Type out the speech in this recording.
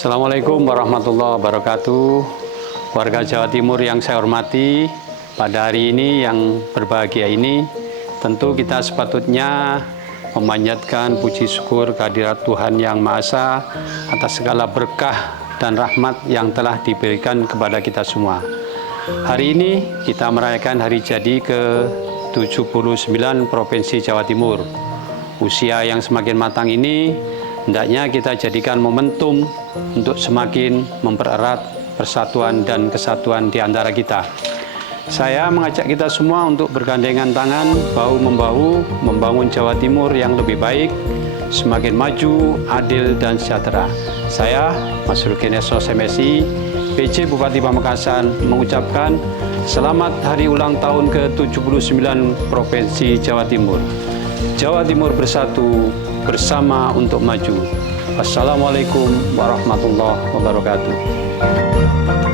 Assalamualaikum warahmatullahi wabarakatuh. Warga Jawa Timur yang saya hormati, pada hari ini yang berbahagia ini, tentu kita sepatutnya memanjatkan puji syukur kehadirat Tuhan Yang Maha Esa atas segala berkah dan rahmat yang telah diberikan kepada kita semua. Hari ini kita merayakan hari jadi ke-79 Provinsi Jawa Timur. Usia yang semakin matang ini hendaknya kita jadikan momentum untuk semakin mempererat persatuan dan kesatuan di antara kita. Saya mengajak kita semua untuk bergandengan tangan, bahu-membahu, membangun Jawa Timur yang lebih baik, semakin maju, adil, dan sejahtera. Saya, Mas Rukin Esros MSI, PJ Bupati Pamekasan, mengucapkan selamat hari ulang tahun ke-79 Provinsi Jawa Timur. Jawa Timur bersatu, bersama untuk maju. Wassalamualaikum warahmatullahi wabarakatuh.